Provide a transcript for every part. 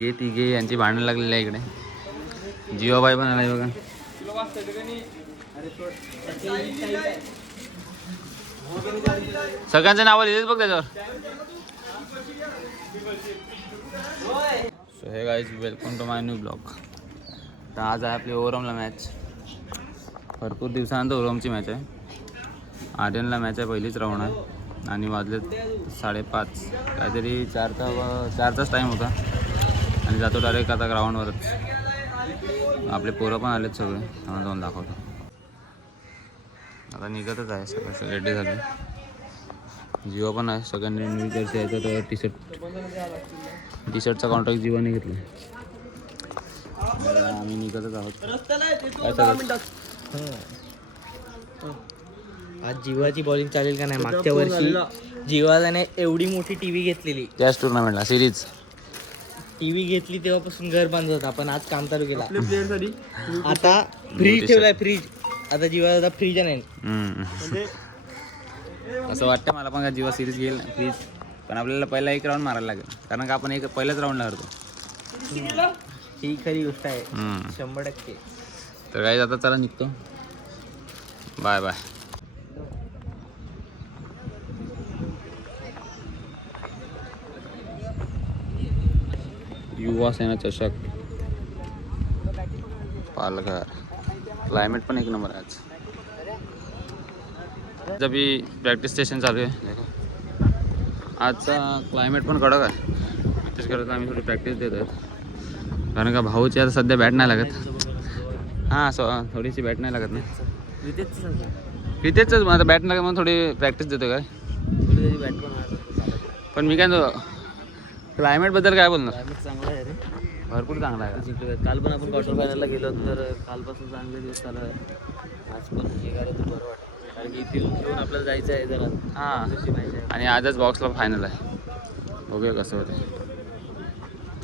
हे तिघे यांची भांडण लागलेली आहे इकडे. जीवाबाई पण आलाय बघा. सगळ्यांचे नाव लिहिलेच बघ त्याच्यावर. So hey guys, welcome to my new blog. तर आज आहे आपली ओव्हरऑलला मॅच. भरपूर दिवसानंतर ओव्हरऑलची मॅच आहे. आर्यनला मॅच आहे, पहिलीच राऊंड आहे आणि वाजले 5:30 काहीतरी. चारचाच टाईम होता आणि जातो डायरेक्ट आता ग्राउंडवरच. आपले पोरं पण आलेत सगळे, आम्हाला जाऊन दाखवतो. आता निघतच आहे, सगळं रेडी झालं. जिओ पण आहे, सगळ्यांनी न्यू जर्सी यायचं तर टी शर्टचा कॉन्ट्रॅक्ट जिओने घेतला. आम्ही निघतच आहोत. आज जीवाची बॉलिंग चालेल का नाही? मागच्या वर्षी जीवाने एवढी मोठी टीव्ही घेतलेली त्याच टुर्नामेंटला सिरीज टीव्ही घेतली तेव्हापासून घर बांधत होता, पण आज काम चालू केला. आता फ्रीज ठेवलाय, फ्रीज. आता जीवा आता फ्रीज नाही. असं वाटतं मला पण का जीवा सिरीज घेईल फ्रीज, पण आपल्याला पहिला एक राऊंड मारायला लागेल, कारण का आपण पहिल्याच राऊंडला हरतो. ही खरी गोष्ट आहे, 100%. तर काही आता चला निघतो. Bye bye. युवा सेना चषक पालघर. क्लायमेट पण एक नंबर आहे आज. जब भी प्रॅक्टिस स्टेशन चालू आहे. आजचा क्लायमेट पण कडक आहे. प्रॅक्टिस करत आम्ही थोडी प्रॅक्टिस देत आहोत, कारण का भाऊची आता सध्या बॅट नाही लागत. हां, थोडीशी बॅट नाही लागत ना. क्रिकेटच आता बॅट नाही लागत म्हणून थोडी प्रॅक्टिस देतो काय. पण मी काय क्लायमेटबद्दल काय बोलणार? क्लायमेट चांगला आहे रे, भरपूर चांगला आहे. काल पण आपण क्वार्टर फायनलला गेलो, तर कालपासून चांगले दिवस चालू आहे. आज पण हे करायला तर बरं वाटतं, कारण की इथे घेऊन आपल्याला जायचं आहे जरा. हां, आणि आजच बॉक्सला फायनल आहे. बघूया कसं होतं.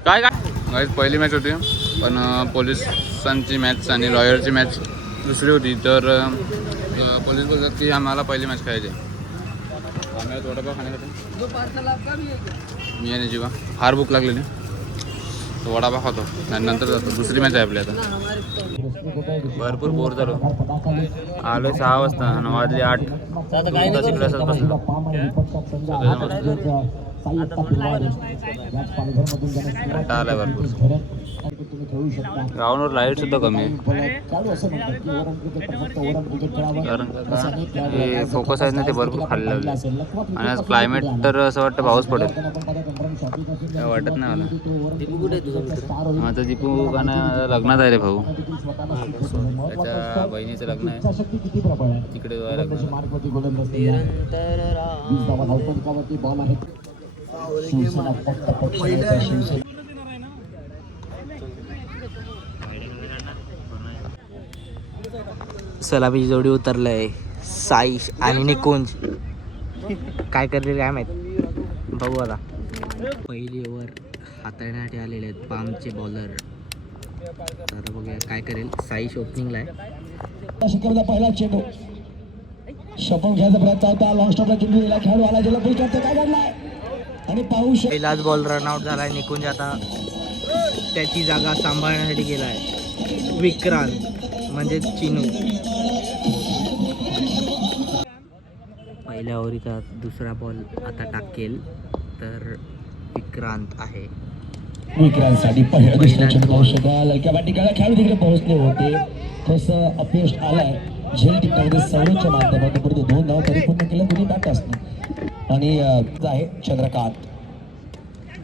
काय पहिली मॅच होती, पण पोलिसांची मॅच आणि लॉयरची मॅच दुसरी होती. तर पोलीस बोलतात की आम्हाला पहिली मॅच खेळायची. आम्हाला वडापाव खाण्यासाठी मी आणि जीवा फार भूक लागलेली, तो वडापाव खातो आणि नंतर जातो. दुसरी मॅच आहे आपली आता. भरपूर बोर झालो. आलो 6 वाजता आणि वाजले 8. कंटाळा आलाय भरपूर. ग्राउंडवर लाईट सुद्धा कमी आहे, कारण हे फोकस आहेत ना, ते भरपूर खाली लावले. आणि आज क्लायमेट तर असं वाटतं पाऊस पडेल, काय वाटत नाही मला. दीपू कुठे आहे तुझा मित्र? माझं दीपू गाणं लग्नात आहे रे भाऊ. त्याच्या बहिणीचं लग्न आहे, तिकडे जायला लग्न. सलामीची जोडी उतरलंय साईश आणि निकुंज. काय करतील काय माहित, बघू आता. पहिली ओव्हर हाताळण्यासाठी आलेले आहेत पामचे बॉलर. आता बघूया काय करेल. साईश ओपनिंगला आहे. पहिला चेंडू शपथ घ्यायचा प्रयत्न होता. लॉंग स्टॉपला चेंडू दिला, खेळाडू आला, ज्याला पुल करतो काय घडलाय आणि पाहू शकतो. पहिलाच बॉल रनआउट झालाय. निकुंज आता त्याची जागा सांभाळण्यासाठी गेलाय. विक्रांत म्हणजे चिनू. पहिल्या ओव्हरीचा दुसरा बॉल आता टाकेल तर विक्रांत आहे. विक्रांतसाठी पहिला दुसरा चेंडू पाहू शकता. ललक्या बॅटिंगला खेळाडू तिकडे पोहोचले होते, तसं अपयश आलाय. झेल टिकवणे सौरवच्या माध्यमातून परंतु 2 धावा परिपूर्ण केल्या, दोन्ही बॅट असणे. आणि आहे चंद्रकांत.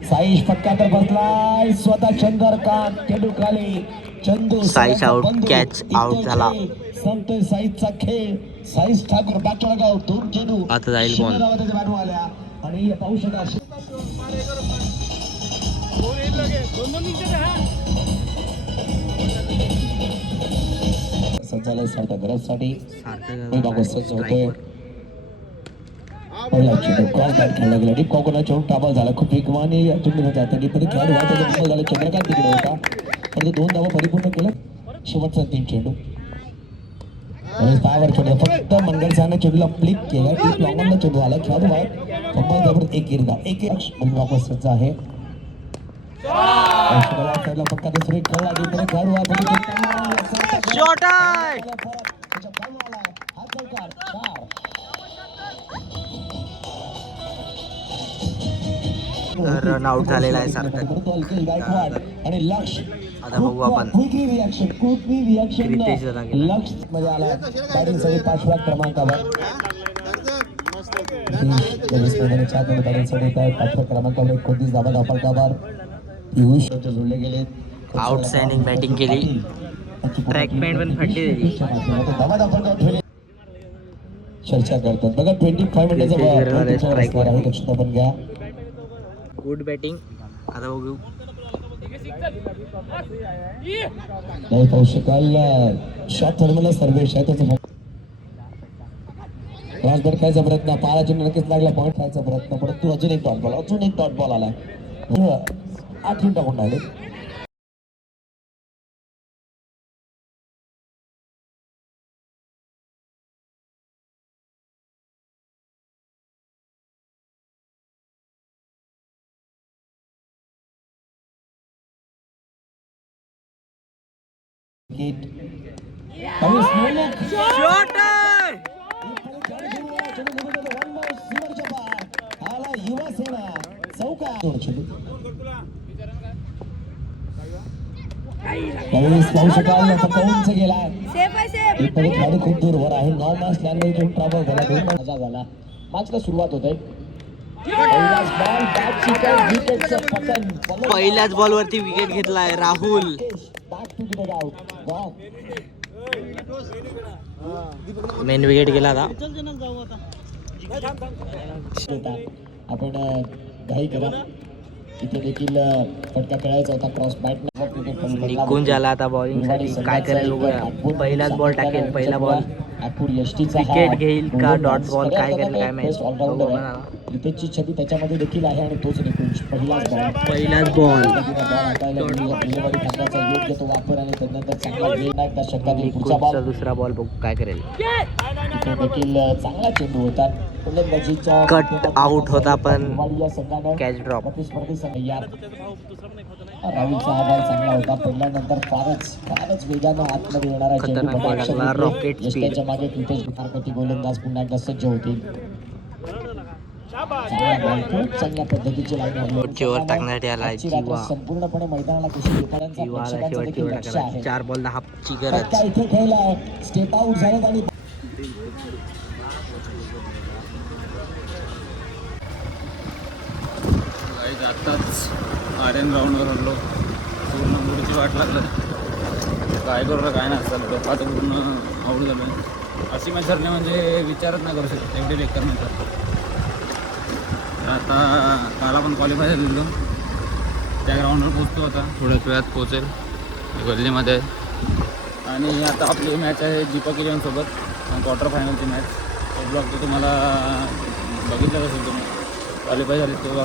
साईश फटका तर बसलाय. स्वतः चंद्रकांत चेंडू खाली. Chandu Saish out, catch out झाला. संतोष साईशचा खेळ. साईश ठाकूर बाचळगाव दोन चेंडू आता जाईल बॉल. आल्या आणि पाहू शकता संचालक सारख्या गरजसाठी सज्ज होतोय. पहिला चेंडू क्रॉस बॅट खेळला गेला. डीप कॉकरला चेंडू टाबा झाला. खूप वेगवाने चेंडू जाताना खेळाडू झाला. चंद्रकांत तिकडे होता, परंतु 2 धावा परिपूर्ण केलं. शेवटचा 3 चेंडू पायावर चेंडू फक्त मंगलसाने चेंडूला फ्लिक केला. डीप लॉंगला चेंडू आला. खेळाडू बाहेर. 1 सज्ज आहे. औषधाला साईडला पक्का दुसरी एक खेळ लागली तरी खेळाडू आहे पण इथे शॉट आहे. त्याच्या बॉलवर आलाय. हा चौकार. 4 रन आउट झालेला आहे सार्थक. आणि लक्ष आता बघू आपण क्विकली रिॲक्शन रितेश जरा गेला. लक्ष मध्ये आला बॅटिंगसाठी 5व्या क्रमांकावर मैदानाच्या आतमध्ये बॅटिंगसाठी 5व्या क्रमांकावर 29 धावा धावफलकावर पियुष जोडले गेले. आउटस्टँडिंग बॅटिंग केली. ट्रॅक पॅन्ट पण फाटली त्याची. धावा धावफलकावर चर्चा करतात बघा 25 मिनिटाचा आहे दक्षता पण घ्या. Good batting. आता बघू नाही पाहू शकाल शॉट थर्मला सर्वेश आहे त्याचा त्रासदार खायचा प्रयत्न पाळाची नक्कीच लागला पॉईंट खायचा प्रयत्न परंतु अजून एक डॉट बॉल आला 8 रन टाकून राहिले. शॉट आहे. युवा सेना चौकार पाहू शकाल उंच गेलाय. खेळाडू खूप दूरवर आहे. 9 मॅच लँग्वेज घेऊन ट्रॅव्हल झाला. मजा झाला. मॅचला सुरुवात होत आहे. पहिल्याच बॉलवरती विकेट घेतलाय राहुल. मेन विकेट गेला आता. आपण घाई करा. इथे देखील फटका खेळायचा होता क्रॉस बॅट निकुंज आला आता बॉलिंग साठी. काय करेल बघूया. पहिलाच बॉल टाकेल. पहिला बॉल विकेट घेईल का डॉट बॉल काय करेल काय माहिती. रितेशची छबी त्याच्यामध्ये देखील आहे आणि तोच निकुंज पहिलाच बॉल योग्य तो वापर आणि त्यानंतर चांगला वेग एकदा शतकातील पुढचा बॉल दुसरा बॉल बघू काय करेल. इथे देखील चांगला चेंडू होता. फलंदाजीच्या कट आउट होता पण या संघानं कॅच ड्रॉप. प्रतिस्पर्धी संघ यार राहुलचा हा बॉल चांगला होता. पडल्यानंतर फारच वेगानं आतमध्ये येणारा खतरनाक बॉल लागला. Rocket speed. त्याच्या मागे रितेश मार्गती गोलंदाज पुन्हा एकदा सज्ज होतील. चांगल्या पद्धतीची लाईन उंचीवर टाकण्यासाठी आला जीवा. संपूर्णपणे मैदानाला कशी येताना जीवाला शेवट लक्ष आहे. 4 बॉल 10 ची गरज. इथे खेळलाय. स्टेप आउट झालेत आणि आत्ताच आर्यन ग्राउंडवर हरलो. पूर्ण पुढची वाट लागलं. काय करू काय नाही चाललं. डोका तर पूर्ण आऊट झालं. अशी मॅच हरणे म्हणजे विचारच नाही करू शकत. एवढी बेकार मॅच हरतो. आता काल आपण क्वालिफाय झालेलो. त्या ग्राउंडवर पोचतो आता. थोड्याच वेळात पोचेल. गल्लीमध्ये आणि आता आपली मॅच आहे दीपक इलेव्हनसोबत क्वार्टर फायनलची मॅच. तो ब्लॉग तो तुम्हाला बघितलं असेल तुम्ही. क्वालिफाय झाले तो बघा.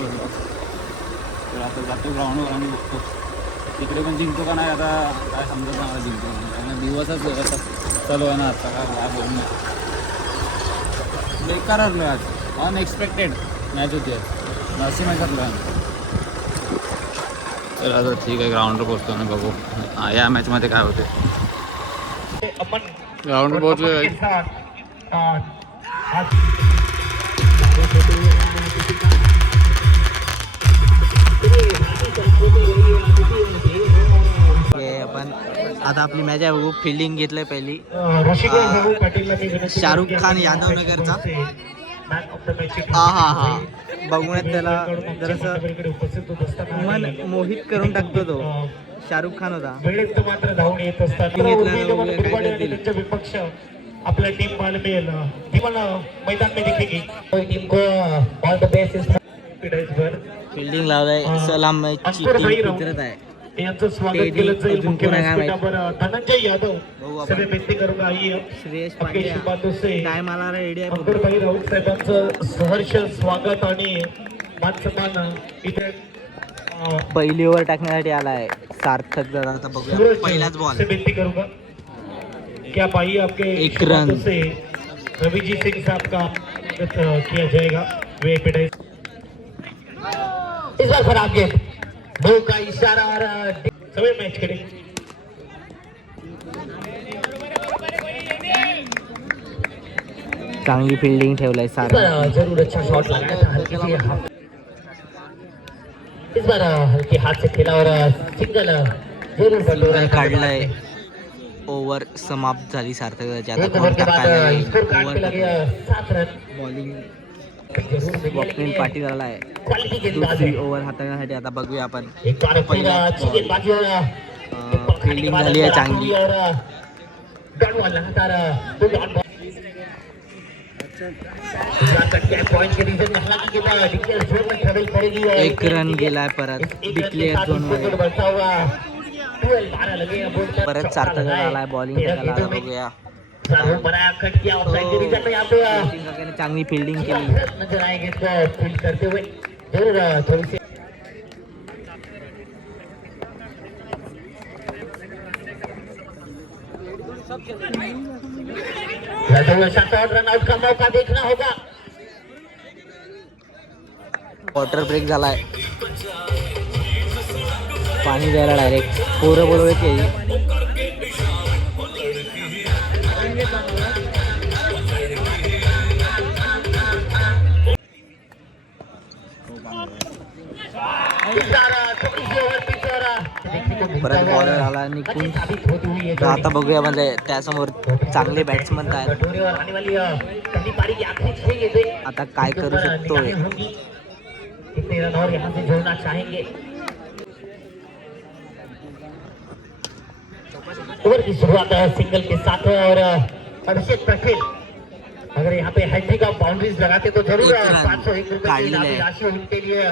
तर आता जातो ग्राउंडवर आणि बघतो तिकडे पण जिंकतो का नाही. आता काय समजत नाही मला जिंकतो कारण दिवसच आता चालू आहे ना. आता काय बोलणं बेकार हरलो आहे आज. अनएक्सपेक्टेड मॅच होती आज. अशी मॅच हरलो आहे. तर आता ठीक आहे ग्राउंडवर पोचतो आणि बघू या मॅचमध्ये काय होते. ग्राउंडवर पोहोचलो. आपण आता आपली मॅच आहे बघू. फिल्डिंग घेतलंय पहिली शाहरुख खान यादव नगरचा. हा बघूयात त्याला जरासं मन मोहित करून टाकतो तो. शाहरुख खान होता. मात्र धावून येत असतात. विपक्ष आपल्या टीम बॉल मिळेल मैदान में दिखेगी. टीम को ऑल द बेस्ट. फिल्डिंग लावलाय. सलाम फिरत आहे. यांचं स्वागत केलं जाईल. मुख्य व्यासपीठावर धनंजय यादव सगळे विनंती करूंगा. श्रेयस पांड्या काय मला रेडी आहे. अंकुरभाई राऊत साहेबांचं सहर्ष स्वागत आणि मानसन्मान इथे पहिली ओव्हर टाकण्यासाठी आलाय सार्थक दादा. आता बघूया पहिलाच बॉल. विनंती करूंगा क्या भाई आपके एक रन से रविजी सिंह साहब का किया जाएगा. वे पिटाई इस बार खराब गेम दो का इशारा और सभी मैच के लिए चांगली फिल्डिंग ठेवलाय सारा. जरूर अच्छा शॉट लगाया था हल्के से इस बार हल्के हाथ से खेला और सिंगल जरूर बटोरा काढलाय. ओव्हर समाप्त झाली सार्थक. आता एक कोण ओव्हर के बाद टाकायला स्कोर कार्ड पे लगे 7 रन बॉलिंग जरूर स्वप्नील पाटील आला आहे. क्वालिटी गेंदबाज है दुसरी ओव्हर हाताळण्यासाठी आता बघूया आपण. एक बार फिर अच्छी गेंदबाजी और फिल्डिंग झाली आहे चांगली. और डॉट बॉल लगातार दो डॉट बॉल पॉइंट के रीजन में हालांकि गेंद डिक्लेयर जोन में ट्रेवल करेगी. एक रन गेलाय परत डिक्लेअर झोन मध्ये. बढ़ता हुआ 12 12 लगे बोर्ड पर परत सार्थक आलाय बॉलिंग करायला. आता बघूया. रन बनाया कट किया ऑफसाइड के रीजन में यहाँ पे त्याने चांगली फिल्डिंग केली. नजर आएंगे इसको फील्ड करते हुए जरूर थोड़ी सी रन आउट का मौका देखना होगा. वॉटर ब्रेक झालाय. पाणी द्यायला डायरेक्ट पोरं बोलवले की परत बॉलर आला निघून. तर आता बघूया म्हणजे त्यासमोर चांगले बॅट्समन आहेत. आता काय करू शकतोय. कितने रन और यहाँ से जोड़ना चाहेंगे. ओवर की शुरुआत सिंगल के साथ और अभिषेक पटेल अगर यहाँ पे हैट्रिक ऑफ बाउंड्रीज लगाते तो जरूर 501 रुपए की इनामी राशि उनके लिए.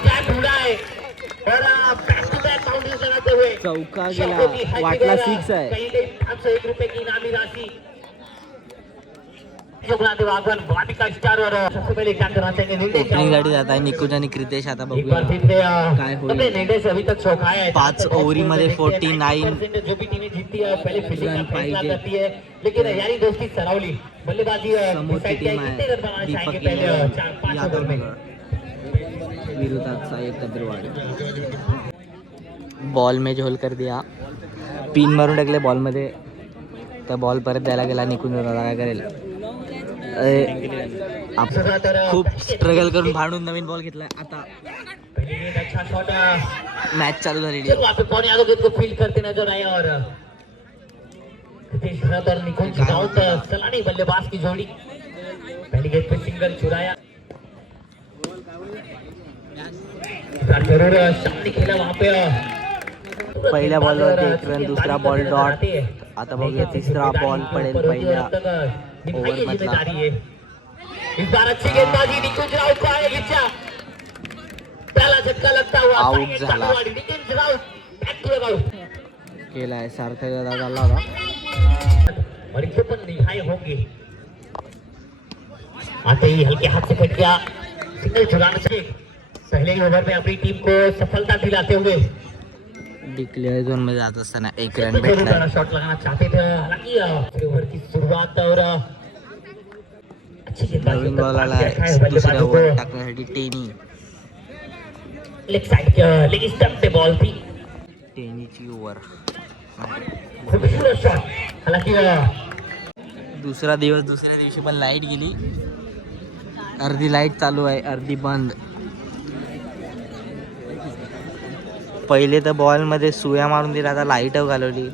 क्या ढूंढा है और बैक टू बैक बाउंड्रीज लगाते हुए चौका गेला. वाटला 6 आहे. 501 रुपए की इनामी राशि. स्टार और सबसे पहले क्या करना चाहेंगे ओपनिंग साठी जात आहे निकुंज आणि क्रितेश. आता एक बघूया बार फिर से काय होईल. निर्णय अभी तक चौंकाया है. 5 ओव्हरीमध्ये 49 जो भी टीमें जीतती है पहले फील्डिंग रन का फैसला पाहिजे. करती है लेकिन यारी दोस्ती सरावली बल्लेबाजी समोरची decide किया टीम है, कितने आहे रन बनाना दीपक चाहेंगे पहले 4-5 ओवर यादव में. विरोधात सायद कद्रवाड. बॉल में झोल कर दिया. पिन मारून टाकले बॉल मध्ये. त्या बॉल परत द्यायला गेला निकुंज. दादा काय करेल. खूप स्ट्रगल करून भांडून नवीन बॉल घेतलाय. आता पहले एक अच्छा शॉट मॅच चालू झालेली चलो आप कौन यादव गेंद को फील्ड करते नजर आए और नितीश रथ और निकुंज राउत सलामी बल्लेबाज की जोड़ी पहली गेंद पे सिंगल चुराया. जरूर सामने खेला वहां पे पहिल्या बॉलवर 1 रन. दुसरा बॉल डॉट. आता बघूया तिसरा बॉल पडेल पहिल्या ओव्हर मधला. इस बार अच्छी गेंदबाजी निकुंज राउत को आया खिंचा. पहला झटका लगता हुआ आउट झाला. निकुंज राउत बैक टू आउट केलाय सार्थक दादा झाला होता. और इसे पण रिहाई होंगे. आते ही हल्के हाथ से कट गया. सिंगल चुराना चाहिए. पहले ही ओवर में अपनी टीम को सफलता दिलाते हुए डिक्लेअर झोन मध्ये जात असताना 1 रन भेटलाय. शॉट लगाना चाहते थे हालांकि ओवर की शुरुआत और अच्छी नवीन बॉल आलाय. दुसऱ्या ओव्हर टाकण्यासाठी टेनी. लेग साइड लेग स्टंप पे बॉल थी. टेनीची ओव्हर. खूबसूरत शॉट. हालांकि दुसरा दिवस दुसऱ्या दिवशी पण लाईट गेली. अर्धी लाईट चालू आहे अर्धी बंद. पहिले तर बॉल मध्ये सुया मारून दिला. आता लाईट घालवली.